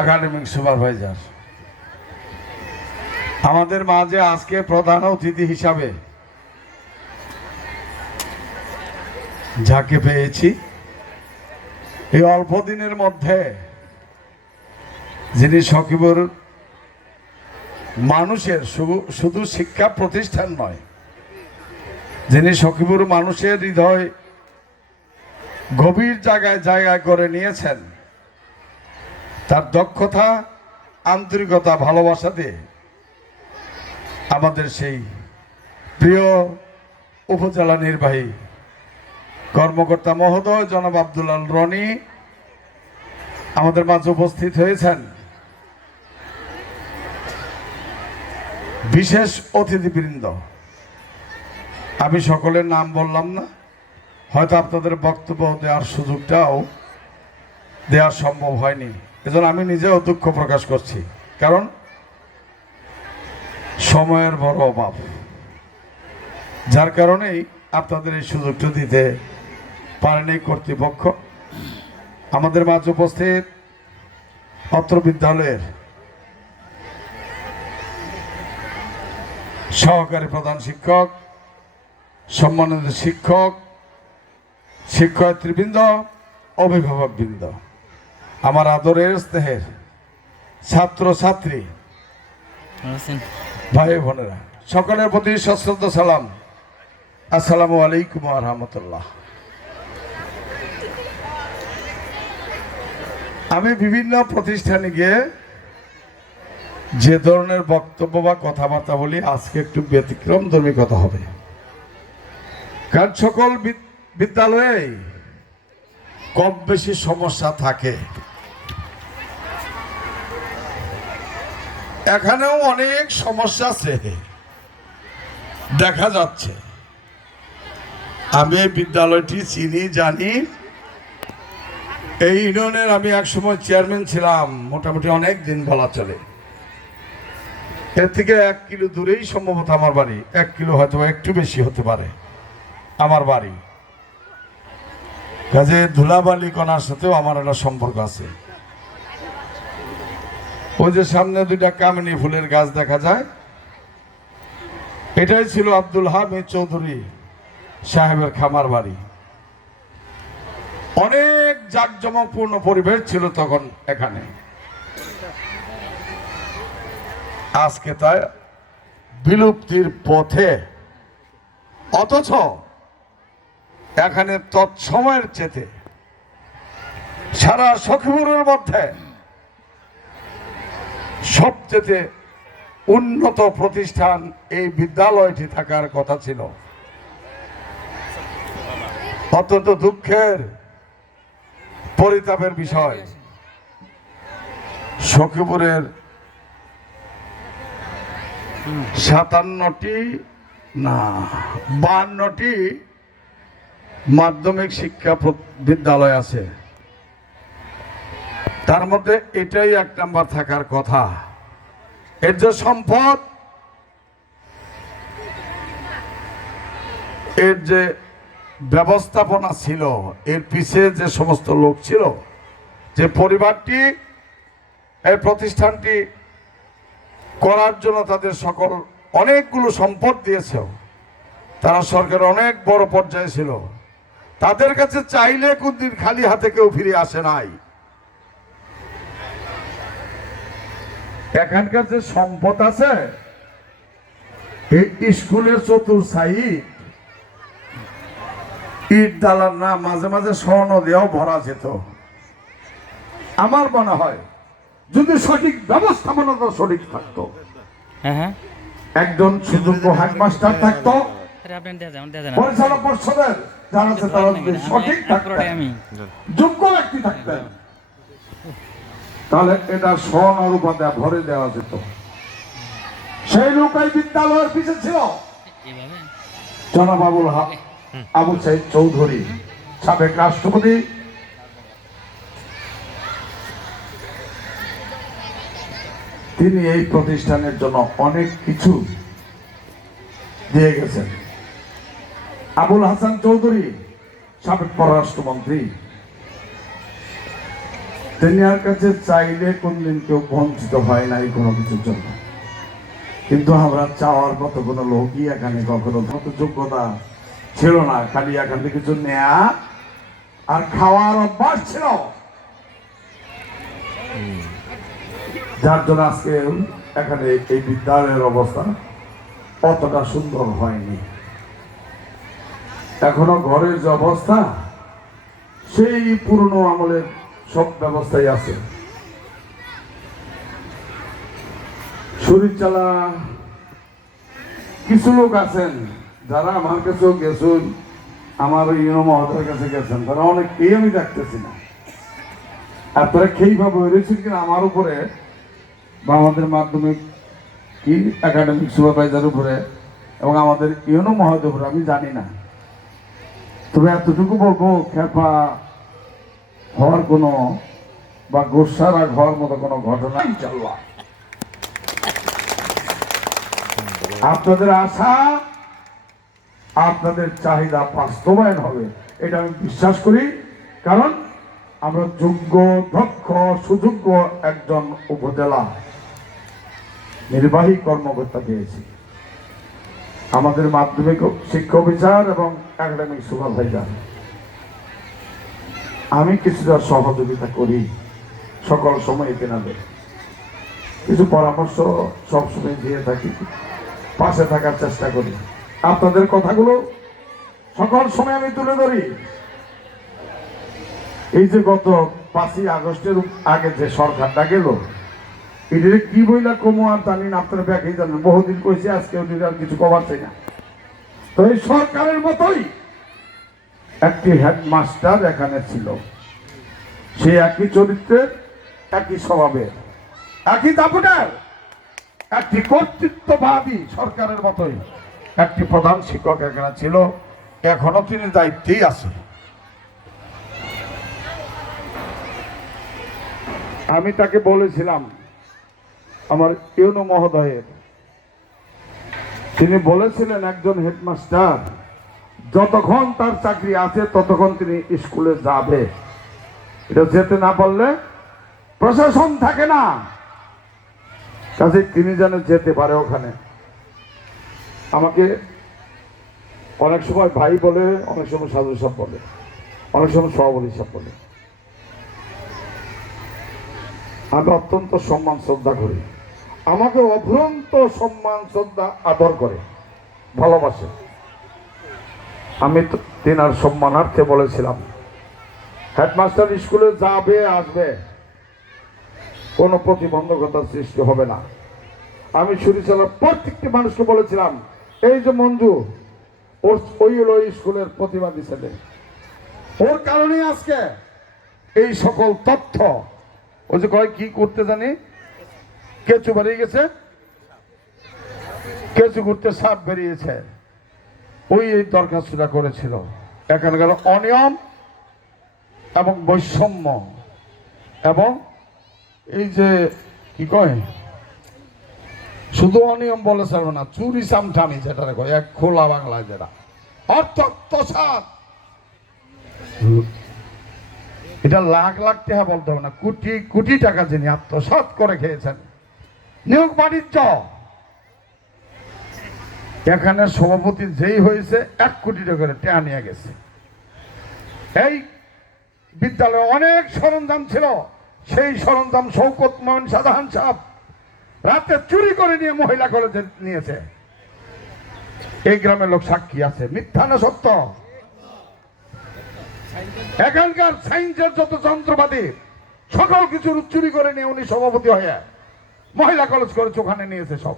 Academic supervisor. আমাদের মাঝে আজকে প্রধান অতিথি হিসাবে যাকে পেয়েছি, এই অল্প দিনের মধ্যে যিনি সখিপুর মানুষের শুধু শিক্ষা প্রতিষ্ঠান নয়, যিনি সখিপুর মানুষের হৃদয় গভীর জায়গায় জায়গায় করে নিয়েছেন, তার দক্ষতা, আন্তরিকতা, ভালোবাসা দিয়ে আমাদের সেই প্রিয় উপজেলা নির্বাহী কর্মকর্তা মহোদয় জনাব আব্দুল রনি আমাদের মাঝে উপস্থিত হয়েছেন। বিশেষ অতিথিবৃন্দ, আমি সকলের নাম বললাম না, হয়তো আপনাদের বক্তব্য দেওয়ার সুযোগটাও দেওয়া সম্ভব হয়নি, এজন্য আমি নিজেও দুঃখ প্রকাশ করছি, কারণ সময়ের বড় অভাব, যার কারণেই আপনাদের এই সুযোগটা দিতে পারেনি কর্তৃপক্ষ। আমাদের মাঝে উপস্থিত অত্র বিদ্যালয়ের সহকারী প্রধান শিক্ষক, সম্মানিত শিক্ষক, শিক্ষয়িত্রীবৃন্দ, অভিভাবকবৃন্দ, আমার আদরের স্নেহের ছাত্র ছাত্রী ভাই বোনেরা, সকলের প্রতি সশ্রদ্ধ সালাম, আসসালামু আলাইকুম ওয়া রাহমাতুল্লাহ। আমি বিভিন্ন প্রতিষ্ঠানে গিয়ে যে ধরনের বক্তব্য বা কথাবার্তা বলি, আজকে একটু ব্যতিক্রমধর্মী কথা হবে, কারণ সকল বিদ্যালয়ে কম বেশি সমস্যা থাকে। এখানেও অনেক সমস্যা আছে দেখা যাচ্ছে। আমি বিদ্যালয়টি চিনি, জানি। এই ইউনিয়নের আমি একসময় চেয়ারম্যান ছিলাম, মোটামুটি অনেক দিন বলা চলে। এর থেকে 1 কিলো দূরেই সম্ভবত আমার বাড়ি, 1 কিলো হয়তো একটু বেশি হতে পারে আমার বাড়ি। কাজে ধুলাবালি কণার সাথেও আমার একটা সম্পর্ক আছে। ওই যে সামনে 2টা কামিনী ফুলের গাছ দেখা যায়, এটাই ছিল আব্দুল হামিদ চৌধুরী সাহেবের খামার বাড়ি। অনেক জাঁকজমকপূর্ণ পরিবেশ ছিল তখন এখানে। আজকে তাই বিলুপ্তির পথে, অথচ এখানে তৎসময়ের চেতে সারা সখিপুরের মধ্যে সবচেয়ে উন্নত প্রতিষ্ঠান এই বিদ্যালয়টি থাকার কথা ছিল। অত্যন্ত দুঃখের, পরিতাপের বিষয়, সখিপুরের 52টি মাধ্যমিক শিক্ষা বিদ্যালয় আছে, তার মধ্যে এটাই 1 নাম্বার থাকার কথা। এর যে সম্পদ, এর যে ব্যবস্থাপনা ছিল, এর পিছিয়ে যে সমস্ত লোক ছিল, যে পরিবারটি এই প্রতিষ্ঠানটি করার জন্য তাদের সকল অনেকগুলো সম্পদ দিয়েছে, তারা সরকারের অনেক বড় পর্যায়ে ছিল, তাদের কাছে চাইলে কোনদিন খালি হাতে কেউ ফিরে আসে নাই। এখানকার যে সম্পদ আছে, এই স্কুলের চতুর্সাইড ইট দালার না, মাঝে মাঝে স্বর্ণ দিয়েও ভরা যেত। আমার মনে হয় যদি সঠিক ব্যবস্থাপনা সঠিক থাকতো, একজন সুযোগ্য হেডমাস্টার থাকতো, পরিচালক পর্ষদের যারা আছে তারা যদি সঠিক থাকতেন, যোগ্য ব্যক্তি থাকতেন, তাহলে এটা স্বর্ণ রূপা ভরে দেওয়া যেত। সেই লোকাই বিদ্যালয়ের পিছিয়ে ছিল জনাব আবু সাইদ চৌধুরী, সাবেক রাষ্ট্রপতি। তিনি এই প্রতিষ্ঠানের জন্য অনেক কিছু দিয়ে গেছেন। আবুল হাসান চৌধুরী, সাবেক পররাষ্ট্রমন্ত্রী, তেনার কাছে চাইলে কোনদিন কেউ বঞ্চিত হয় নাই কোনো কিছুর জন্য, কিন্তু আমরা চাওয়ার মতো কোনো লোকই এখানে কখনো কত যোগ্যতা ছিল না। খালি এখান থেকে কিছু নেয়া আর খাওয়ার অভ্যাস ছিল, যার জন্য আজকে এখানে এই বিদ্যালয়ের অবস্থা অতটা সুন্দর হয়নি। এখনো ঘরের যে অবস্থা সেই পুরনো আমলের সব ব্যবস্থাই আছে। শরীর চালা কিছু লোক আছেন যারা আমার কাছেও গেছেন, আমার ইউনো মহোদয়ের কাছে গেছেন, তারা অনেককেই আমি দেখতেছি না। আর তারা খেই ভাবে হয়েছেন কিনা আমার উপরে বা আমাদের মাধ্যমিক কি একাডেমিক সুপারভাইজার উপরে এবং আমাদের ইউনো মহোদয়ের উপরে আমি জানি না। তবে এতটুকু বলবো, খেপা হওয়ার কোনো বা গোসার আর হওয়ার মতো কোনো ঘটনাই চলবা। আপনাদের আশা, আপনাদের চাহিদা বাস্তবায়ন হবে, এটা আমি বিশ্বাস করি। কারণ আমরা যোগ্য, দক্ষ, সুযোগ্য একজন উপজেলা নির্বাহী কর্মকর্তা পেয়েছি। আমাদের মাধ্যমিক শিক্ষা অফিসার এবং একাডেমিক সুপারভাইজার। আমি কিছুটা সহযোগিতা করি সকল সময়, তেনাদের কিছু পরামর্শ সবসময় দিয়ে থাকি, পাশে থাকার চেষ্টা করি। আপনাদের কথাগুলো সকল সময় আমি তুলে ধরি। এই যে গত 5ই আগস্টের আগে যে সরকারটা গেল, এটির কি বইলা কমো আর জানি না, আপনারা ব্যাখ্যাই জানেন। বহুদিন কইছে, আজকে ওটির আর কিছু কবার চাই না। তো এই সরকারের মতোই একটি হেডমাস্টার এখানে ছিল, সে একই চরিত্রের, একই স্বভাবের, একই দাপুটার, একটি কর্তৃত্ববাদী সরকারের মতোই একটি প্রধান শিক্ষক এখানে ছিল। এখনো তিনি দায়িত্বেই আছে। আমি তাকে বলেছিলাম, আমার ইউনো মহোদয়ের, তিনি বলেছিলেন একজন হেডমাস্টার যতক্ষণ তার চাকরি আছে ততক্ষণ তিনি স্কুলে যাবে। এটা যেতে না পারলে প্রশাসন থাকে না, কাজে তিনি যেন যেতে পারে ওখানে। আমাকে অনেক সময় ভাই বলে, অনেক সময় সাধু সাহেব বলে, অনেক সময় সভাপতি সাহেব বলে। আমি অত্যন্ত সম্মান শ্রদ্ধা করি, আমাকে অভ্রন্ত সম্মান শ্রদ্ধা আদর করে, ভালোবাসে। আমি তো তেনার সম্মানার্থে বলেছিলাম, হেডমাস্টার স্কুলে যাবে, আসবে, কোনো প্রতিবন্ধকতার সৃষ্টি হবে না। আমি সুরিচালার প্রত্যেকটি মানুষকে বলেছিলাম, এই যে মঞ্জু, ওই হলো স্কুলের প্রতিবাদী ছেলে, ওর কারণে আজকে এই সকল তথ্য। ওই যে কয় কি করতে জানি, কেঁচু বেরিয়ে গেছে, কেঁচু করতে সাপ বেরিয়েছে, ওই এই দরখাস্তটা করেছিল। এখানকার অনিয়ম এবং বৈষম্য এবং এই যে কি কয়, শুধু অনিয়ম বলে ছাড়বে না, চুরি চামঠামি যেটা কয়, এক খোলা বাংলায় যেটা অর্থ আত্মসাৎ, এটা লাখ লাখ টাকা বলতে হবে না, কোটি কোটি টাকা যিনি আত্মসাৎ করে খেয়েছেন। নিয়োগ বাণিজ্য, এখানে সভাপতি যেই হয়েছে 1 কোটি টাকা করে টাকা নিয়ে গেছে। এই বিদ্যালয়ে অনেক সরঞ্জাম ছিল, সেই সরঞ্জাম শওকত মোহন সাধারণ সাহেব রাতে চুরি করে নিয়ে মহিলা কলেজে নিয়েছে। এই গ্রামের লোক সাক্ষী আছে, মিথ্যা না সত্য? এখানকার সায়েন্সের যত যন্ত্রপাতি সকল কিছু চুরি করে নিয়ে উনি সভাপতি হয়ে মহিলা কলেজ করেছে, ওখানে নিয়েছে সব।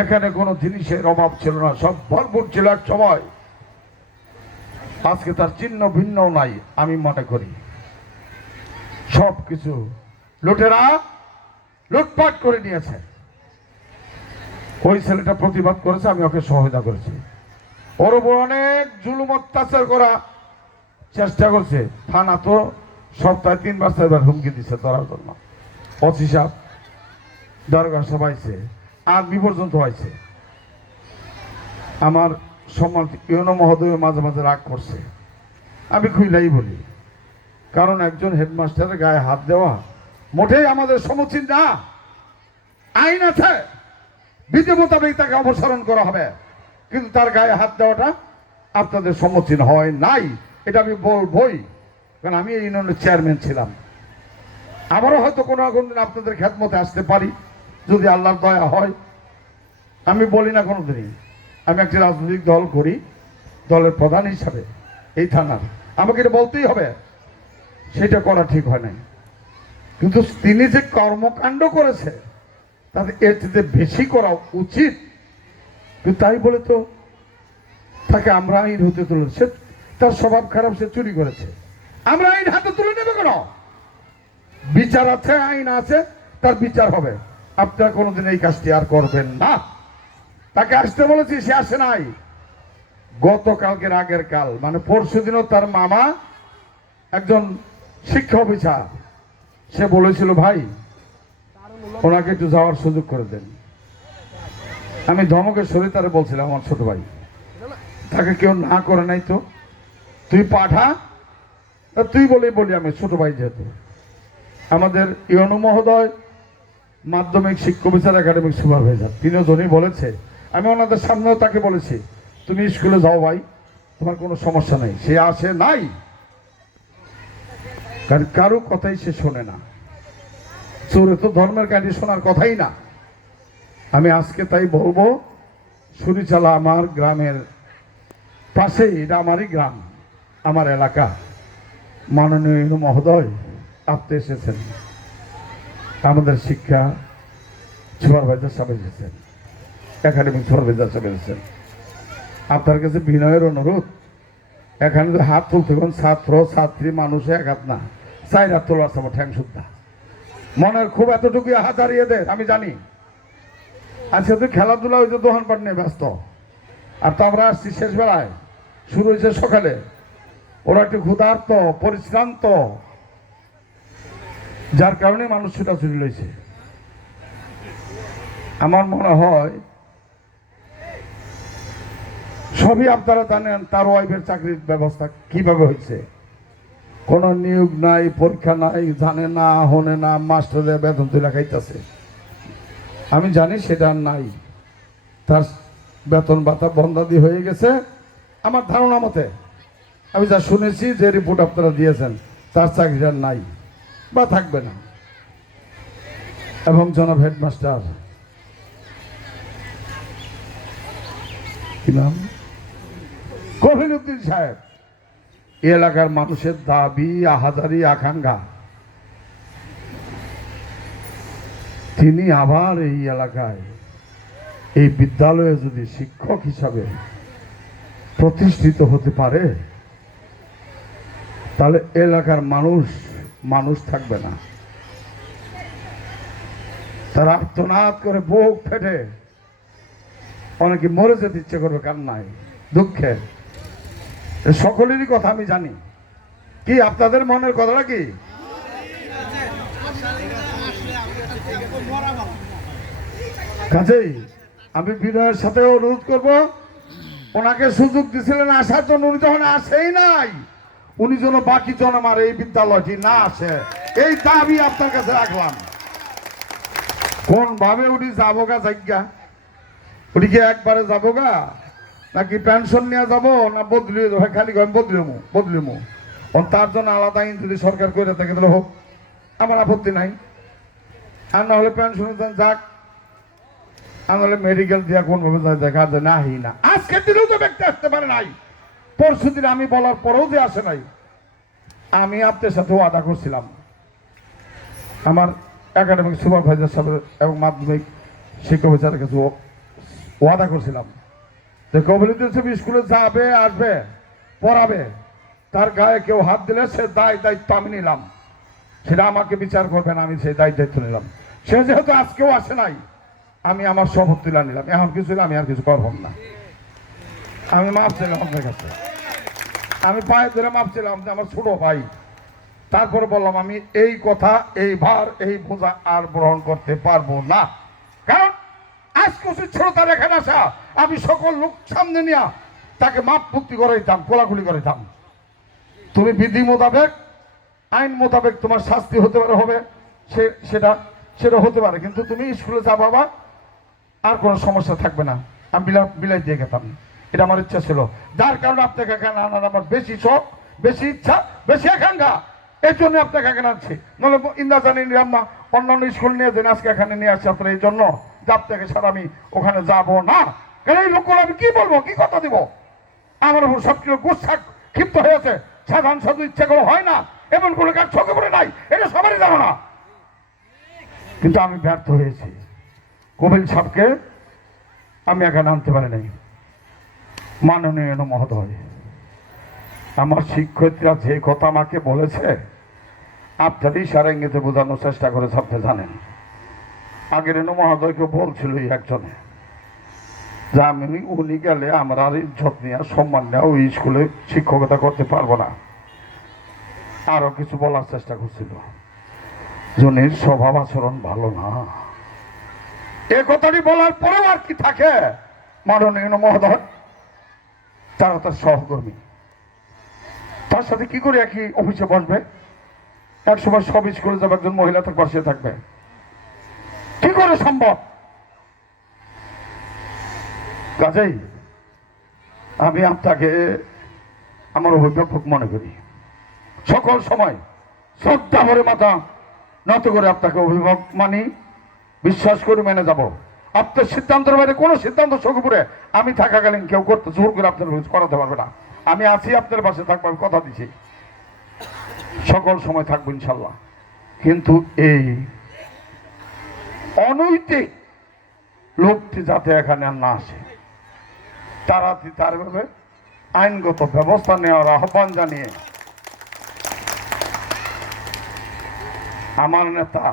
এখানে কোনো জিনিসের অভাব ছিল না, সব ভরপুর ছিল এক সময়। আজকে তার চিহ্ন ভিন্ন নাই। আমি মনে করি সব কিছু লুটেরা লুটপাট করে নিয়েছে। ওই ছেলেটা প্রতিবাদ করেছে, আমি ওকে সহায়তা করেছি। ওর উপর অনেক জুলুম অত্যাচার করা চেষ্টা করছে। থানা তো সপ্তাহে 3 বার 4 বার হুমকি দিচ্ছে ধরার জন্য। ওসি সাহেব, দরগা সবাইছে, আর্মি পর্যন্ত হয়েছে। আমার সম্মান ইউনো মহোদয় মাঝে মাঝে রাগ করছে, আমি খুইলাই বলি, কারণ একজন হেডমাস্টারের গায়ে হাত দেওয়া মোটেই আমাদের সমুচিত না। আইন আছে, বিধি মোতাবেক তাকে অপসারণ করা হবে, কিন্তু তার গায়ে হাত দেওয়াটা আপনাদের সম্মুখীন হয় নাই, এটা আমি বলবই। কারণ আমি এই ইউনিয়নের চেয়ারম্যান ছিলাম, আমারও হয়তো কোনো দিন আপনাদের খেদমতে আসতে পারি যদি আল্লাহর দয়া হয়। আমি বলি না কোনোদিনই আমি একটি রাজনৈতিক দল করি, দলের প্রধান হিসাবে এই থানার আমাকে এটা বলতেই হবে, সেটা করা ঠিক হয় নাই। কিন্তু তিনি যে কর্মকাণ্ড করেছে তাতে এর চেয়ে বেশি করা উচিত। কিন্তু তাই বলে তো তাকে আমরা আইন হতে তুলে, সে তার স্বভাব খারাপ, সে চুরি করেছে, আমরা আইন হাতে তুলে নেবে কেন? বিচার আছে, আইন আছে, তার বিচার হবে। আপনারা কোনোদিন এই কাজটি আর করবেন না। তাকে আসতে বলেছি, সে আসে নাই। গতকালকের আগের কাল মানে পরশু দিনও তার মামা একজন শিক্ষা অফিসার, সে বলেছিল ভাই ওনাকে একটু যাওয়ার সুযোগ করে দেন। আমি ধমকের সরে তারে বলছিলাম আমার ছোট ভাই, তাকে কেউ না করে নাই তো, তুই পাঠা, তুই বলি আমি ছোট ভাই, যেহেতু আমাদের ইউনো মহোদয় মাধ্যমিক শিক্ষা অফিসার, একাডেমিক সুপারভাইজার, তিনজনই বলেছে, আমি ওনাদের সামনেও তাকে বলেছি তুমি স্কুলে যাও ভাই, তোমার কোনো সমস্যা নেই। সে আসে নাই, কারণ কারো কথাই সে শোনে না। চোরে তো ধর্মের কাহিনী শোনার কথাই না। আমি আজকে তাই বলবো, সুরিচালা আমার গ্রামের পাশেই, এটা আমারই গ্রাম, আমার এলাকা। মাননীয় মহোদয় আপনি এসেছেন, আমাদের শিক্ষা সুপারভাইজার সাহেব এসেছেন, একাডেমিক সুপারভাইজার সাহেব এসেছেন, আপনার কাছে বিনয়ের অনুরোধ, এখানে তো হাত তুলতে কোন ছাত্র ছাত্রী মানুষে এক হাত না, 4 হাত তোলার সময় ঠ্যাং শুদ্ধা, মনের খুব এতটুকু হাত হারিয়ে দেয় আমি জানি। আজকে তো খেলাধুলা হয়েছে, দোকানপাট নিয়ে ব্যস্ত, আর তো আমরা আসছি শেষ বেলায়, শুরু হয়েছে সকালে, ওরা একটু ক্ষুধার্ত পরিশ্রান্ত, যার কারণে মানুষ ছুটাছুটি রয়েছে। আমার মনে হয় সবই আপনারা জানেন তার ওয়াইফের চাকরির ব্যবস্থা কিভাবে হয়েছে, কোনো নিয়োগ নাই, পরীক্ষা নাই, জানে না হনে না, মাস্টারদের বেতন তুলে খাইতেছে। আমি জানি সেটা নাই, তার বেতন ভাতা বন্ধাদি হয়ে গেছে আমার ধারণা মতে, আমি যা শুনেছি, যে রিপোর্ট আপনারা দিয়েছেন, তার চাকরিটা নাই বা থাকবে না। এবং জনাব হেডমাস্টার কি নাম, কফিলউদ্দিন সাহেব, এই এলাকার মানুষের দাবি আহাজারি আকাঙ্ক্ষা, তিনি আবার এই এলাকায় এই বিদ্যালয়ে যদি শিক্ষক হিসাবে প্রতিষ্ঠিত হতে পারে, তাহলে এলাকার মানুষ থাকবে না। তারা আর্তনাদ করে বুক ফেটে, অনেকে মরে যেতে ইচ্ছে করবে কান্নায় দুঃখে। সকলেরই কথা আমি জানি, কি আপনাদের মনের কথাটা কি? কাজেই আমি বিনয়ের সাথে অনুরোধ করব, ওনাকে সুযোগ দিছিলেন আসার জন্য, উনি তখন আসেই নাই, উনি যেন বাকি জন আমার এই বিদ্যালয়টি না আসে, এই দাবি আপনার কাছে রাখলাম। কোন ভাবে উনি যাবো গা জায়গা, উনি কি একবারে যাবো গা, নাকি পেনশন নিয়ে যাবো, না বদলি খালি বদলিমু, তার জন্য আলাদা আইন যদি সরকার করে থাকে তাহলে হোক, আমার আপত্তি নাই। আর না হলে পেনশনের জন্য যাক, আর নাহলে মেডিকেল দিয়া কোনভাবে দেখা যায় না। আজকের দিনেও তো ব্যক্তি আসতে পারে নাই, পরশু দিন আমি বলার পরেও যে আসে নাই। আমি আপনার সাথে ওয়াদা করছিলাম, আমার একাডেমিক সুপারভাইজার সাহেব এবং মাধ্যমিক শিক্ষা অফিসারের কাছে ওয়াদা করছিলাম যে কফিলউদ্দিন সাহেব স্কুলে যাবে, আসবে, পড়াবে, তার গায়ে কেউ হাত দিলে সে দায়িত্ব আমি নিলাম, সেটা আমাকে বিচার করবেন, আমি সেই দায়িত্ব নিলাম। সে যেহেতু আজকেও আসে নাই, আমি আমার শপথ তুলে নিলাম, এখন কিছু আমি আর কিছু করব না। আমি মাপ ছিলাম আপনার কাছে, আমি পায়ে ধরে মাপ ছিলাম যে আমার ছোট ভাই। তারপরে বললাম আমি এই কথা, এই ভার, এই বোঝা আর গ্রহণ করতে পারবো না। কারণ আজকে উচিত ছিল তার এখানে আসা, আমি সকল লোক সামনে নিয়ে তাকে মাপ মুক্তি করে দিতাম, কোলাকুলি করে দিতাম। তুমি বিধি মোতাবেক আইন মোতাবেক তোমার শাস্তি হতে পারে, হবে সেটা সেটা হতে পারে, কিন্তু তুমি স্কুলে যা বাবা, আর কোনো সমস্যা থাকবে না। আমি বিলাই দিয়ে গেতাম, এটা আমার ইচ্ছা ছিল, যার কারণে আপনাকে এখানে আনার আমার বেশি শখ, বেশি ইচ্ছা, বেশি আকাঙ্ক্ষা, এই জন্য আপনাকে এখানে আনছি। নাহলে ইন্দাজানি আম্মা অন্যান্য স্কুল নিয়ে যেন আজকে এখানে নিয়ে আসছি আপনার এই জন্য, যে আপনাকে ছাড়া আমি ওখানে যাব না। কেন এই লোকগুলো আমি কি বলবো, কি কথা দিব? আমার উপর সবকিছু গুচ্ছা ক্ষিপ্ত হয়েছে, সাধারণ সাধু ইচ্ছা করে হয় না, এমন কোনো কাজ চোখে পড়ে নাই, এটা সবারই জানো না। কিন্তু আমি ব্যর্থ হয়েছি, কবিল সাহেবকে আমি এখানে আনতে পারি নাই। মাননীয় মহোদয়, আমার শিক্ষয়িত্রীরা যে কথা আমাকে বলেছে আপনার ইশারা ইঙ্গিতে বোঝানোর চেষ্টা করে, আপনি জানেন। আগের মহোদয়কে বলছিল একজনে যে আমি উনি গেলে আমার আর ইজ্জত নিয়ে সম্মান নেওয়া ওই স্কুলে শিক্ষকতা করতে পারবো না। আরো কিছু বলার চেষ্টা করছিল, জনের স্বভাব আচরণ ভালো না। এ কথাটি বলার পরেও আর কি থাকে? মাননীয় মহোদয়, তারা তার সহকর্মী, তার সাথে কি করে একই অফিসে বসবে? এক সময় সব স্কুলে যাবে, একজন মহিলা তার পাশে থাকবে, কি করে সম্ভব? কাজেই আমি আপনাকে আমার অভিভাবক মনে করি, সকল সময় শ্রদ্ধা ভরে মাথা নত করে আপনাকে অভিভাবক মানি, বিশ্বাস করে মেনে যাব। আপনার সিদ্ধান্তের বাইরে কোনো সিদ্ধান্ত সখীপুরে আমি থাকাকালীন কেউ করতে জোর করে আপনার করাতে পারবে না। আমি আছি, আপনার পাশে থাকবো, আমি কথা দিচ্ছি, সকল সময় থাকবো ইনশাল্লাহ। কিন্তু এই অনৈতিক লোকটি যাতে এখানে আর না আসে, তার ভাবে আইনগত ব্যবস্থা নেওয়ার আহ্বান জানিয়ে আমার নেতা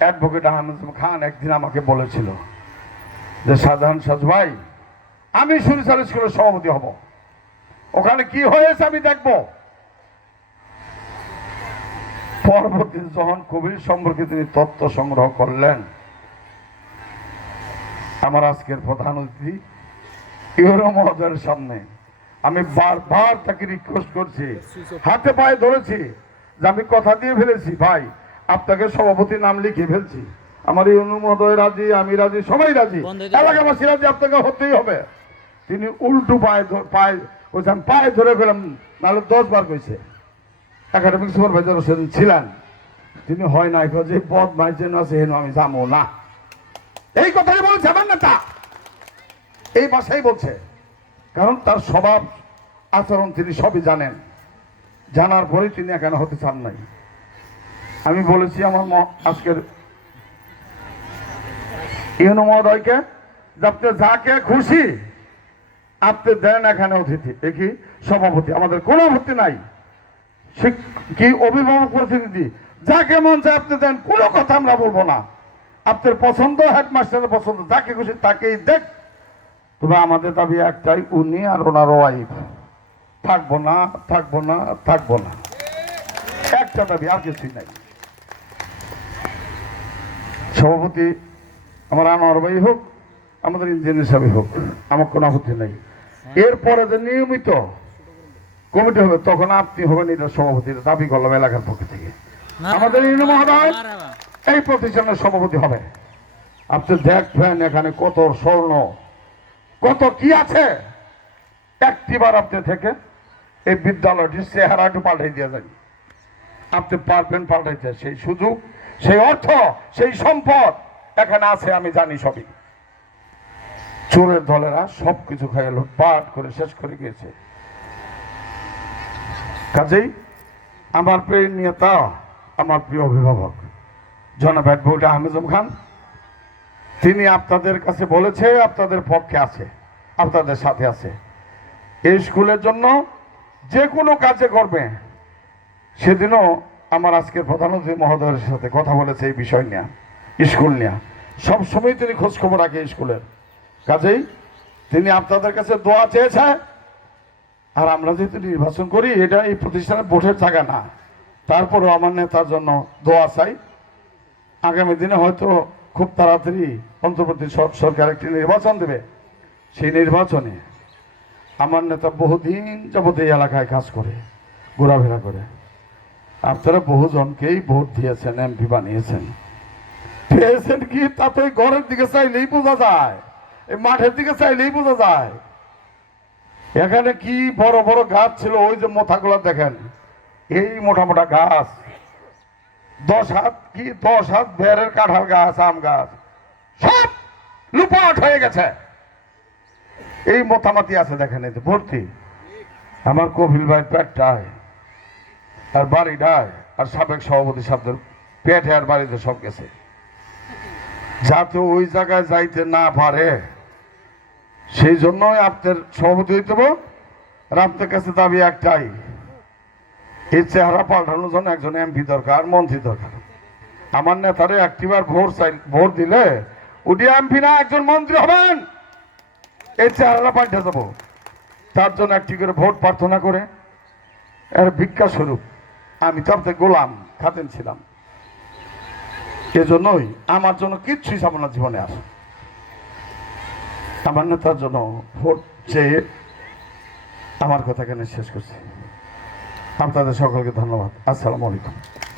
অ্যাডভোকেট আহমেদ খান একদিন আমাকে বলেছিল যে সাধারণ সাজ ভাই, আমি সুরিচাল স্কুলের সভাপতি হব, ওখানে কি হয়েছে আমি দেখব। পরবর্তীতে যখন কবির সম্পর্কে তিনি তথ্য সংগ্রহ করলেন, আমার আজকের প্রধান অতিথি ইউরো মহোদয়ের সামনে আমি বারবার তাকে রিকোয়েস্ট করছি, হাতে পায়ে ধরেছি যে আমি কথা দিয়ে ফেলেছি, ভাই আপনাকে সভাপতি নাম লিখে ফেলছি, আমার ইউরো মহোদয় রাজি, আমি রাজি, সবাই রাজি, এলাকাবাসী রাজি, আপনাকে হতেই হবে। তিনি উল্টো পায়ে ধরে ফেলাম, নাহলে 10 বার কইছে। একাডেমিক সুপারভাইজার সেদিন ছিলেন, তিনি হয় নাই যে পদ ভাই যেন আছে হেন আমি যাবো না, এই কথাই বলছে আমার নেতা, এই ভাষাই বলছে। কারণ তার স্বভাব আচরণ তিনি সবই জানেন, জানার পরে তিনি এখানে হতে চান নাই। আমি বলেছি আমার আজকের ইউনো মহোদয়কে যে আপনি যাকে খুশি আপনি দেন এখানে অতিথি, কি সভাপতি, আমাদের কোনো আপত্তি নাই, কি অভিভাবক প্রতিনিধি, যাকে মন চায় আপনি দেন, কোনো কথা আমরা বলবো না। আপনার পছন্দ, হেডমাস্টারের পছন্দ, যাকে খুশি তাকেই দেখ। তবে আমাদের দাবি একটাই, উনি আর ওনার ওয়াইফ থাকবো না, থাকবো না, থাকবো না, একটা দাবি, আর কিছুই নাই। সভাপতি আমার আনোয়ার ভাই হোক, আমাদের ইঞ্জিনিয়ার সাহেব হোক, আমার কোনো আপত্তি নাই। এরপরে যে নিয়মিত কমিটি হবে তখন আপনি হবেন এটা সভাপতি, দাবি করলাম এলাকার পক্ষ থেকে। আমাদের ইউনো মহোদয় এই প্রতিষ্ঠানের সভাপতি হবে। আপনি দেখবেন এখানে কত স্বর্ণ, কত কি আছে। একটিবার আপনি থেকে এই বিদ্যালয়টির চেহারা একটু পাল্টাই দিয়ে যান, আপনি পারবেন পাল্টাইতে। সেই সুযোগ, সেই অর্থ, সেই সম্পদ এখানে আছে, আমি জানি সবই। চোরের দলেরা সবকিছু খাইয়ে লুটপাট করে শেষ করে গিয়েছে। কাজেই আমার প্রিয় নেতা, আমার প্রিয় অভিভাবক জনাব অ্যাডভোকেট আহমেদ খান, তিনি আপনাদের কাছে বলেছে আপনাদের পক্ষে আছে, আপনাদের সাথে আছে। এই স্কুলের জন্য যে কোনো কাজে করবে। সেদিনও আমার আজকের প্রধান অতিথি মহোদয়ের সাথে কথা বলেছে এই বিষয় নিয়ে, স্কুল নিয়ে সবসময় তিনি খোঁজখবর রাখে স্কুলের। কাজেই তিনি আপনাদের কাছে দোয়া চেয়েছে। আর আমরা যেহেতু নির্বাচন করি, এটা এই প্রতিষ্ঠানের ভোটের জায়গা না, তারপরেও আমার নেতার জন্য দোয়া চাই। আগামী দিনে হয়তো খুব তাড়াতাড়ি অন্তর্বর্তী সরকার একটি নির্বাচন দেবে, সেই নির্বাচনে আমার নেতা বহুদিন যাবত এই এলাকায় কাজ করে, ঘোরাফেরা করে। আপনারা বহুজনকেই ভোট দিয়েছেন, এমপি বানিয়েছেন, পেয়েছেন কি তা তো এই ঘরের দিকে চাইলেই বোঝা যায়, এই মাঠের দিকে চাইলেই বোঝা যায়। এখানে কি বড় বড় গাছ ছিল, ওই যে মোথাগুলো দেখেন, এই মোটা মোটা গাছ, 10 হাত কি 10 হাত বেড়ের কাঁঠাল গাছ, আম গাছ, সব লুপাট হয়ে গেছে। এই মোথামাতি আছে দেখেন, এই যে ভর্তি। আমার কপিল ভাই পেটটায় আর বাড়িটায় আর সাবেক সভাপতি সাহেবদের পেটে আর বাড়িতে সব গেছে, যাতে ওই জায়গায় যাইতে না পারে। সেই জন্যই আপনার সভাপতি হইতে হবে। আর আপনার কাছে দাবি একটাই, এই চেহারা পাল্টানোর জন্য একজন এমপি দরকার, মন্ত্রী দরকার। আমার নেতারে একটিবার ভোট দিলে উনি এমপি না, একজন মন্ত্রী হবেন। এই চেহারাটা পাল্টে যাবো, তার জন্য একটি করে ভোট প্রার্থনা করে এর ভিক্ষা স্বরূপ। আমি তো আপনার গোলাম খাতেন ছিলাম, এজন্যই আমার জন্য কিচ্ছুই চাবো না জীবনে। আর আমার নেতার জন্য ভোট চেয়ে আমার কথা এখানে শেষ করছি। আপনাদের সকলকে ধন্যবাদ। আসসালামু আলাইকুম।